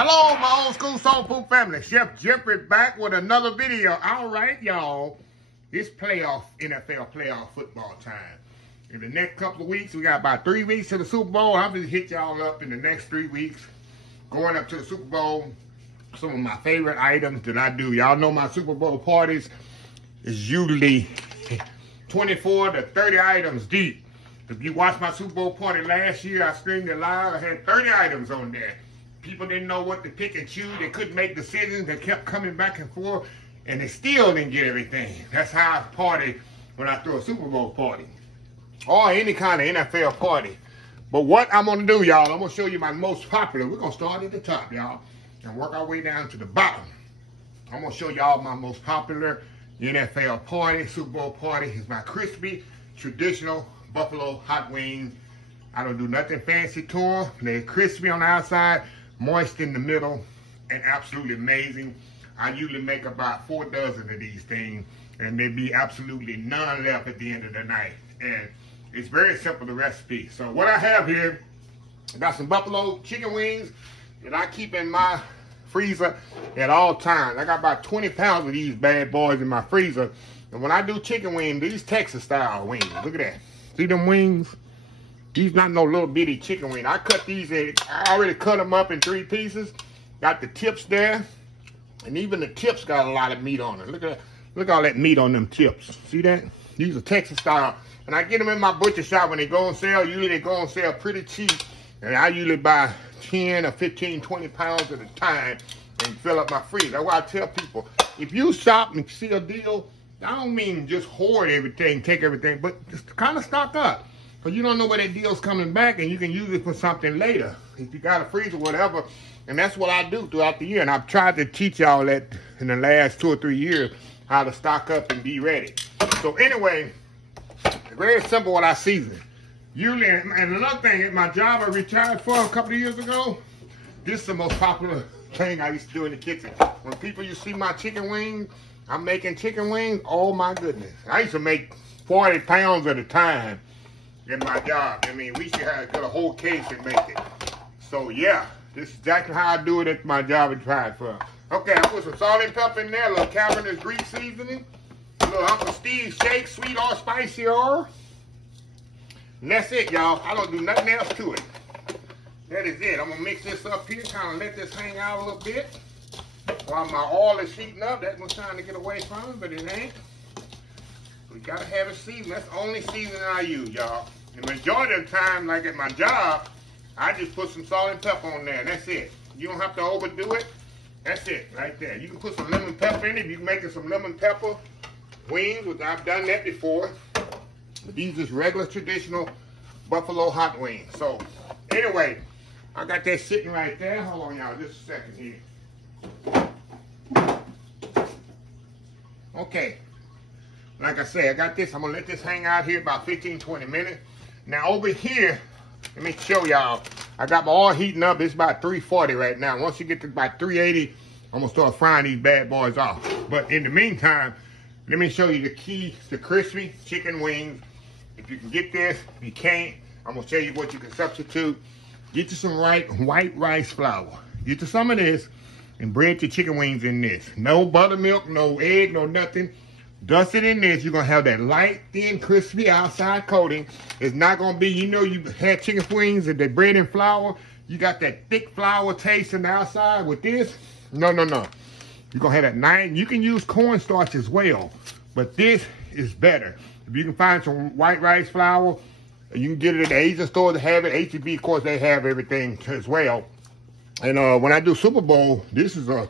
Hello, my old school soul food family. Chef Jeffrey back with another video. All right, y'all. It's NFL playoff football time. In the next couple of weeks, we got about 3 weeks to the Super Bowl. I'm going to hit y'all up in the next 3 weeks. Going up to the Super Bowl, some of my favorite items that I do. Y'all know my Super Bowl parties is usually 24 to 30 items deep. If you watched my Super Bowl party last year, I streamed it live. I had 30 items on there. People didn't know what to pick and choose. They couldn't make decisions. They kept coming back and forth, and they still didn't get everything. That's how I party when I throw a Super Bowl party or any kind of NFL party. But what I'm going to do, y'all, I'm going to show you my most popular. We're going to start at the top, y'all, and work our way down to the bottom. I'm going to show y'all my most popular NFL party, Super Bowl party. Is my crispy, traditional buffalo hot wings. I don't do nothing fancy to them. They're crispy on the outside, moist in the middle, and absolutely amazing. I usually make about 4 dozen of these things, and there'd be absolutely none left at the end of the night. And it's very simple, the recipe. So what I have here, I got some buffalo chicken wings that I keep in my freezer at all times. I got about 20 pounds of these bad boys in my freezer. And when I do chicken wings, these Texas style wings, look at that. See them wings? These not no little bitty chicken wing. I cut these in, I already cut them up in 3 pieces. Got the tips there. And even the tips got a lot of meat on it. Look at that. Look at all that meat on them tips. See that? These are Texas style. And I get them in my butcher shop when they go on sale. Usually they go on sale pretty cheap. And I usually buy 10 or 15, 20 pounds at a time and fill up my freezer. That's why I tell people, if you shop and see a deal, I don't mean just hoard everything, take everything, but just kind of stock up. Because you don't know where that deal's coming back, and you can use it for something later. If you got a freezer or whatever. And that's what I do throughout the year. And I've tried to teach y'all that in the last 2 or 3 years, how to stock up and be ready. So anyway, very simple what I season. Usually, and another thing, at my job I retired for a couple of years ago, this is the most popular thing I used to do in the kitchen. When people used to see my chicken wings, I'm making chicken wings, oh my goodness. I used to make 40 pounds at a time in my job. I mean, we used to have get a whole case and make it. So yeah, this is exactly how I do it at my job at Tried for. Okay, I put some salt and pepper in there, a little cavenders grease seasoning, a little Uncle Steve shake, sweet or spicy or. And that's it, y'all. I don't do nothing else to it. That is it. I'm gonna mix this up here, kind of let this hang out a little bit. While my oil is heating up, that's what I'm trying to get away from it, but it ain't. We gotta have it seasoned. That's the only seasoning I use, y'all. The majority of the time, like at my job, I just put some salt and pepper on there, and that's it. You don't have to overdo it. That's it, right there. You can put some lemon pepper in it. You're making some lemon pepper wings, which I've done that before. But these are just regular, traditional buffalo hot wings. So, anyway, I got that sitting right there. Hold on, y'all, just a second here. Okay. Like I say, I got this. I'm going to let this hang out here about 15, 20 minutes. Now, over here, let me show y'all. I got my oil heating up. It's about 340 right now. Once you get to about 380, I'm going to start frying these bad boys off. But in the meantime, let me show you the key to crispy chicken wings. If you can get this, if you can't, I'm going to show you what you can substitute. Get you some white rice flour. Get you some of this and bread your chicken wings in this. No buttermilk, no egg, no nothing. Dust it in this. You're going to have that light, thin, crispy outside coating. It's not going to be, you know, you had chicken wings and they bread and flour. You got that thick flour taste on the outside with this. No, no, no. You're going to have that nice. You can use cornstarch as well, but this is better. If you can find some white rice flour, you can get it at the Asian store to have it. H-E-B, of course, they have everything as well. And when I do Super Bowl, this is a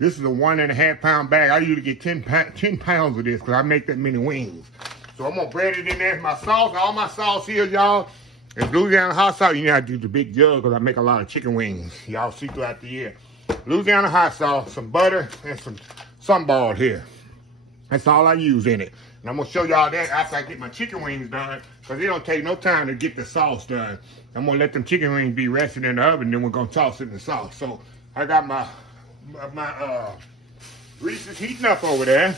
1.5 pound bag. I usually get 10 pounds of this because I make that many wings. So I'm going to bread it in there. My sauce, all my sauce here, y'all, is Louisiana hot sauce. You know I do the big jug because I make a lot of chicken wings. Y'all see throughout the year. Louisiana hot sauce, some butter, and some sambal here. That's all I use in it. And I'm going to show y'all that after I get my chicken wings done because it don't take no time to get the sauce done. I'm going to let them chicken wings be resting in the oven, then we're going to toss it in the sauce. So I got my grease is heating up over there.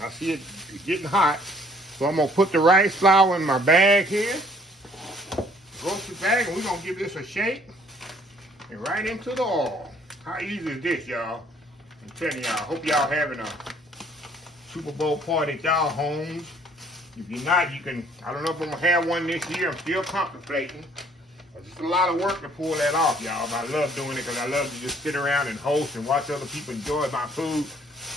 I see it getting hot. So I'm going to put the rice flour in my bag here. Grocery bag, and we're going to give this a shake. and right into the oil. How easy is this, y'all? I'm telling y'all, hope y'all having a Super Bowl party at y'all homes. If you're not, you can, I don't know if I'm gonna have one this year. I'm still contemplating. It's a lot of work to pull that off, y'all. But I love doing it because I love to just sit around and host and watch other people enjoy my food.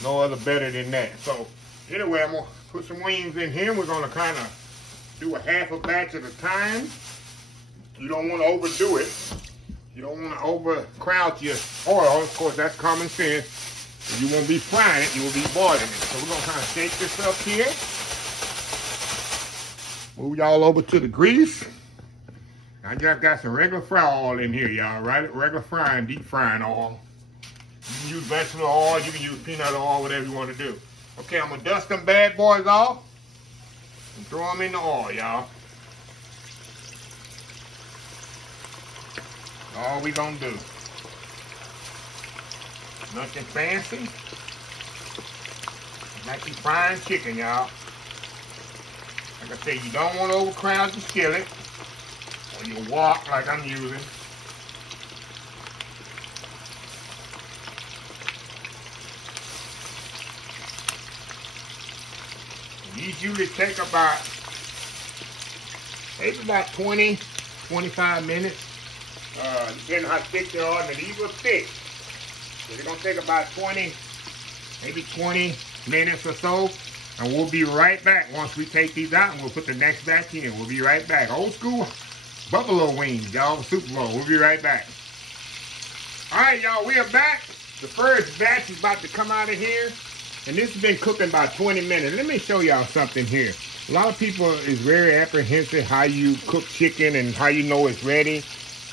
No other better than that. So anyway, I'm gonna put some wings in here. We're gonna kind of do a half a batch at a time. You don't want to overdo it. You don't want to overcrowd your oil. Of course, that's common sense. You won't be frying it. You will be boiling it. So we're gonna kind of shake this up here. Move y'all over to the grease. I just got some regular fry oil in here, y'all, right? Regular frying, deep frying oil. You can use vegetable oil, you can use peanut oil, whatever you want to do. Okay, I'm gonna dust them bad boys off and throw them in the oil, y'all. All we gonna do. Nothing fancy. Like you frying chicken, y'all. Like I say, you don't want to overcrowd the skillet or your wok like I'm using. These usually take about, maybe about 20, 25 minutes. Depending how thick they are, and these are thick. So they're gonna take about 20, maybe 20 minutes or so. And we'll be right back once we take these out, and we'll put the next batch in. We'll be right back. Old school buffalo wings, y'all, Super Bowl. We'll be right back. All right, y'all, we are back. The first batch is about to come out of here, and this has been cooking about 20 minutes. Let me show y'all something here. A lot of people is very apprehensive how you cook chicken and how you know it's ready.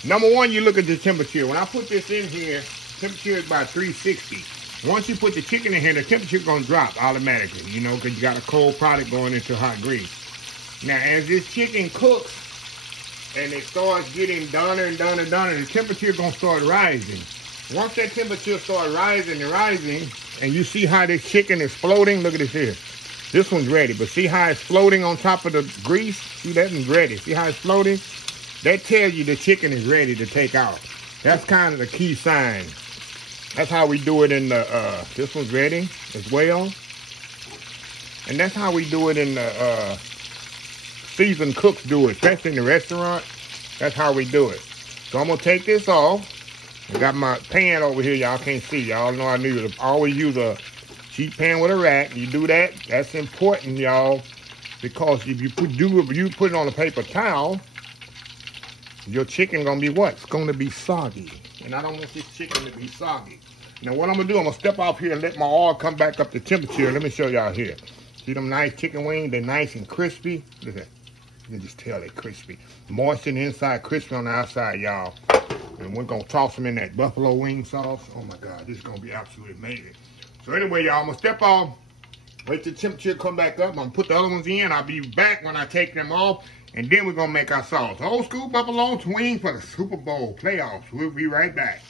Number one, you look at the temperature. When I put this in here, temperature is about 360. Once you put the chicken in here, the temperature is going to drop automatically, you know, because you got a cold product going into hot grease. Now, as this chicken cooks and it starts getting doner and doner and doner, the temperature is going to start rising. Once that temperature starts rising and rising, and you see how this chicken is floating, look at this here. This one's ready, but see how it's floating on top of the grease? See, that one's ready. See how it's floating? That tells you the chicken is ready to take out. That's kind of the key sign. That's how we do it in the, this one's ready as well. And that's how we do it in the, seasoned cooks do it, especially in the restaurant. That's how we do it. So I'm going to take this off. I got my pan over here. Y'all can't see. Y'all know I need to always use a sheet pan with a rack. You do that. That's important, y'all. Because if you put it on a paper towel, your chicken going to be what? It's going to be soggy. And I don't want this chicken to be soggy. Now what I'm going to do, I'm going to step off here and let my oil come back up to temperature. Let me show y'all here. See them nice chicken wings? They're nice and crispy. Look at that. You can just tell they're crispy. Moist on the inside, crispy on the outside, y'all. And we're going to toss them in that buffalo wing sauce. Oh my God, this is going to be absolutely amazing. So anyway, y'all, I'm going to step off. Wait till the temperature come back up. I'm going to put the other ones in. I'll be back when I take them off. And then we're going to make our sauce. Old school buffalo wings for the Super Bowl playoffs. We'll be right back.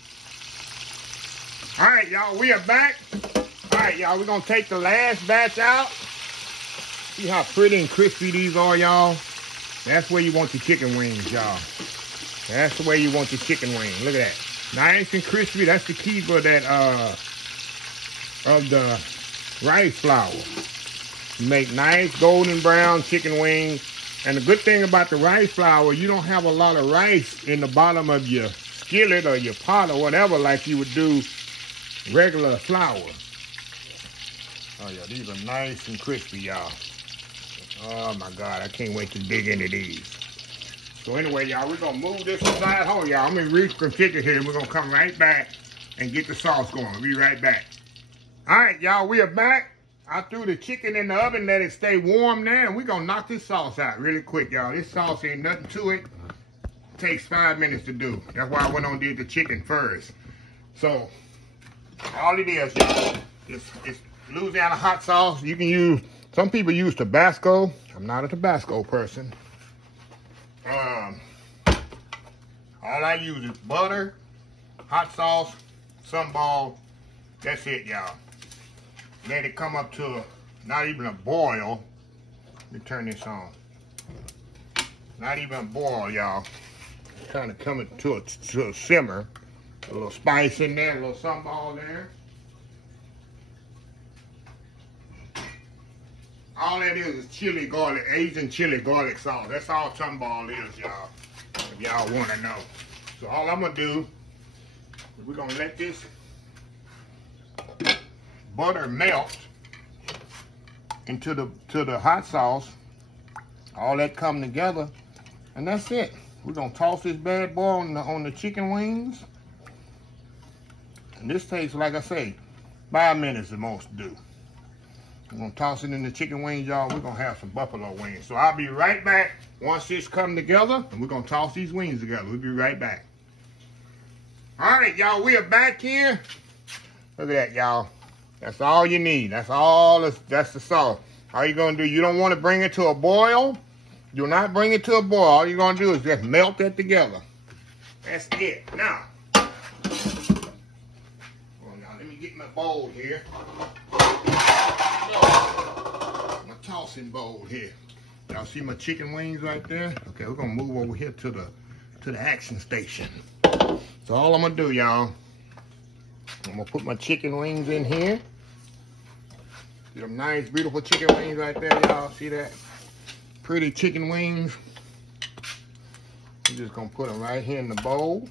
All right, y'all, we are back. All right, y'all, we're going to take the last batch out. See how pretty and crispy these are, y'all? That's where you want your chicken wings, y'all. That's the way you want your chicken wings. Look at that. Nice and crispy. That's the key for that, of the rice flour. You make nice golden brown chicken wings. And the good thing about the rice flour, you don't have a lot of rice in the bottom of your skillet or your pot or whatever like you would do regular flour. Oh yeah, these are nice and crispy, y'all. Oh my God, I can't wait to dig into these. So anyway, y'all, we're gonna move this aside. Hold on, y'all, I'm gonna reconfigure here. We're gonna come right back and get the sauce going. We'll be right back. All right, y'all, we are back. I threw the chicken in the oven, let it stay warm now, and we're going to knock this sauce out really quick, y'all. This sauce ain't nothing to it. It takes 5 minutes to do. That's why I went on and did the chicken first. So, all it is, y'all, it's Louisiana hot sauce. You can use, some people use Tabasco. I'm not a Tabasco person. All I use is butter, hot sauce, sambal. That's it, y'all. Let it come up to not even a boil. Let me turn this on. Not even a boil, y'all. Kind of coming to a simmer. A little spice in there, a little sambal there. All that is chili garlic, Asian chili garlic sauce. That's all sambal is, y'all. If y'all want to know. So all I'm gonna do is we're gonna let this butter melt into the hot sauce. All that come together, and that's it. We're gonna toss this bad boy on the chicken wings. And this takes, like I say, 5 minutes the most to do. We're gonna toss it in the chicken wings, y'all. We're gonna have some buffalo wings. So I'll be right back once this come together, and we're gonna toss these wings together. We'll be right back. All right, y'all, we are back here. Look at that, y'all. That's all you need. That's the sauce. All you're gonna do, you don't want to bring it to a boil. Do not bring it to a boil. All you're gonna do is just melt it together. That's it. Now, let me get my bowl here. My tossing bowl here. Y'all see my chicken wings right there? Okay, we're gonna move over here to the action station. So all I'm gonna do, y'all, I'm gonna put my chicken wings in here. See them nice, beautiful chicken wings right there, y'all. See that? Pretty chicken wings. We're just gonna put them right here in the bowl.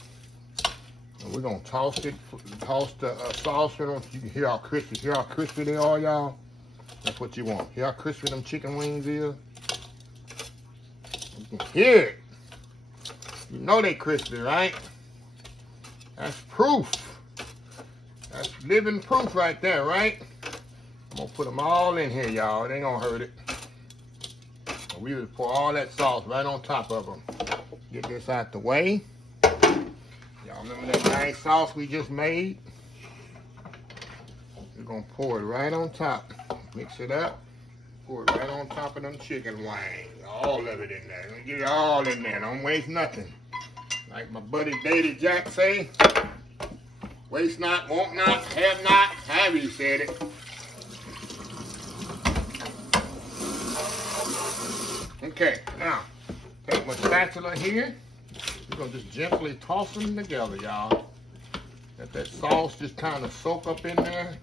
And we're gonna toss the sauce in them. You can hear how crispy they are, y'all. That's what you want. Hear how crispy them chicken wings is? You can hear it. You know they crispy, right? That's proof. That's living proof right there, right? I'm gonna put them all in here, y'all. It ain't gonna hurt it. And we just pour all that sauce right on top of them. Get this out the way. Y'all remember that nice sauce we just made? We're gonna pour it right on top. Mix it up. Pour it right on top of them chicken wings. All of it in there. Get it all in there. Don't waste nothing. Like my buddy Daddy Jack say, waste not, want not, have not, however you said it. Okay, now, take my spatula here. We're gonna just gently toss them together, y'all. Let that sauce just kind of soak up in there.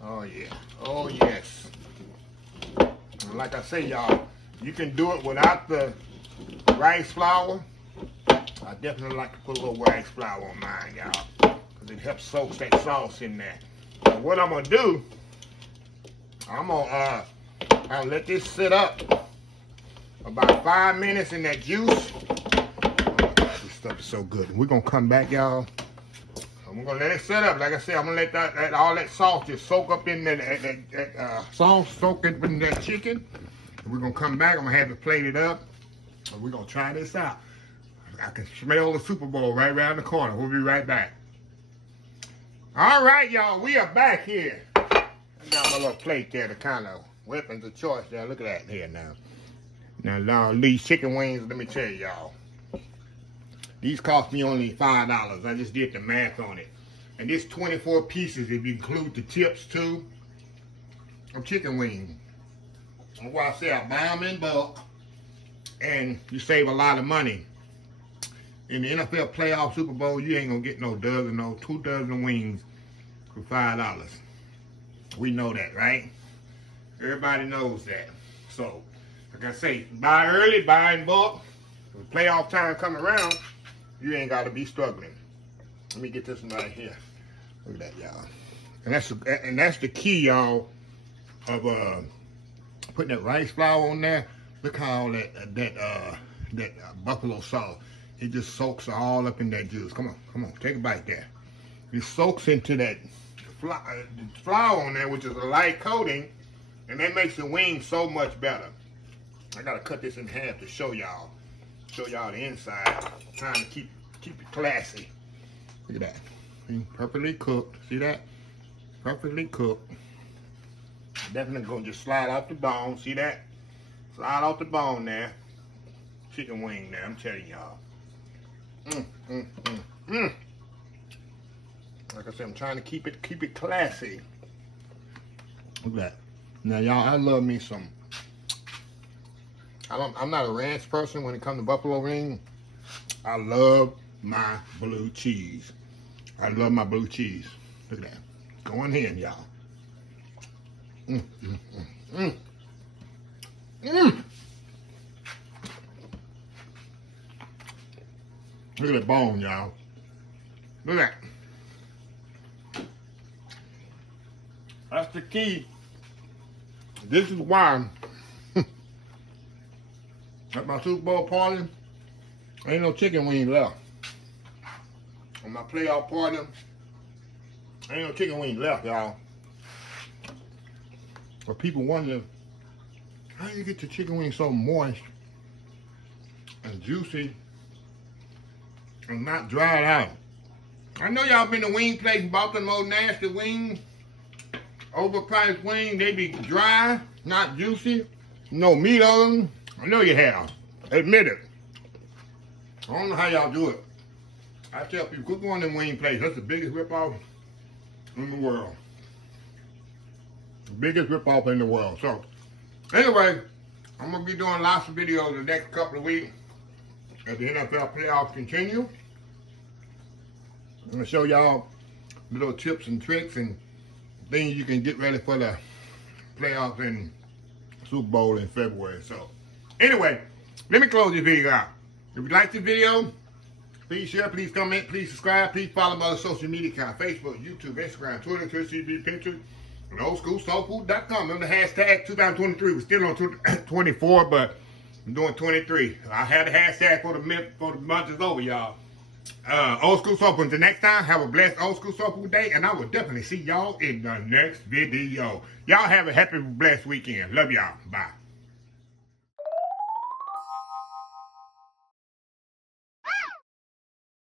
Oh yeah, oh yes. And like I say, y'all, you can do it without the rice flour. I definitely like to put a little rice flour on mine, y'all, because it helps soak that sauce in there. So what I'm gonna do, I'm gonna let this sit up about 5 minutes in that juice. Oh, this stuff is so good. We're gonna come back, y'all. I'm gonna let it set up. Like I said, I'm gonna let all that sauce just soak up in that sauce, soak it in that chicken. And we're gonna come back. I'm gonna have it plated up, and we're gonna try this out. I can smell the Super Bowl right around the corner. We'll be right back. All right, y'all, we are back here. I got my little plate there, the kind of weapons of choice there. Look at that here now. Now, these chicken wings, let me tell y'all. These cost me only $5. I just did the math on it. And this 24 pieces, if you include the tips too, of chicken wings. That's why I say I buy them in bulk, and you save a lot of money. In the NFL playoff Super Bowl, you ain't gonna get no 2 dozen wings for $5. We know that, right? Everybody knows that. So, like I say, buy early, buy in bulk. When playoff time come around, you ain't gotta be struggling. Let me get this one right here. Look at that, y'all. And that's the key, y'all, of putting that rice flour on there. Look how all that buffalo sauce, it just soaks all up in that juice. Come on, take a bite there. It soaks into that flour on there, which is a light coating, and that makes the wing so much better. I gotta cut this in half to show y'all the inside. I'm trying to keep it classy. Look at that, perfectly cooked. See that? Perfectly cooked. Definitely gonna just slide off the bone. See that? Slide off the bone there. Chicken wing there. I'm telling y'all. Like I said, I'm trying to keep it classy. Look at that. Now, y'all, I love me some. I'm not a ranch person when it comes to buffalo wing. I love my blue cheese. I love my blue cheese. Look at that. Going in, y'all. Look at that bone, y'all. Look at that. That's the key. This is why at my Super Bowl party, ain't no chicken wing left. On my playoff party, ain't no chicken wing left, y'all. But people wonder, how you get your chicken wing so moist and juicy and not dried out? I know y'all been to wing place and bought them old nasty wings, overpriced wings. They be dry, not juicy, no meat on them. I know you have. Admit it. I don't know how y'all do it. I tell people, quit going to them wing place. That's the biggest ripoff in the world. The biggest ripoff in the world. So, anyway, I'm going to be doing lots of videos the next couple of weeks as the NFL playoffs continue. I'm going to show y'all little tips and tricks and things you can get ready for the playoffs and Super Bowl in February. So, anyway, let me close this video out. If you like this video, please share, please comment, please subscribe, please follow my other social media accounts, Facebook, YouTube, Instagram, Twitter, Twitch TV, Pinterest, and oldschoolsoulfood.com. Remember the hashtag 2023. We're still on 24, but I'm doing 23. I had the hashtag for the month is over, y'all. Old School Soul Food. Until next time, have a blessed Old School Soul Food day, and I will definitely see y'all in the next video. Y'all have a happy, blessed weekend. Love y'all. Bye.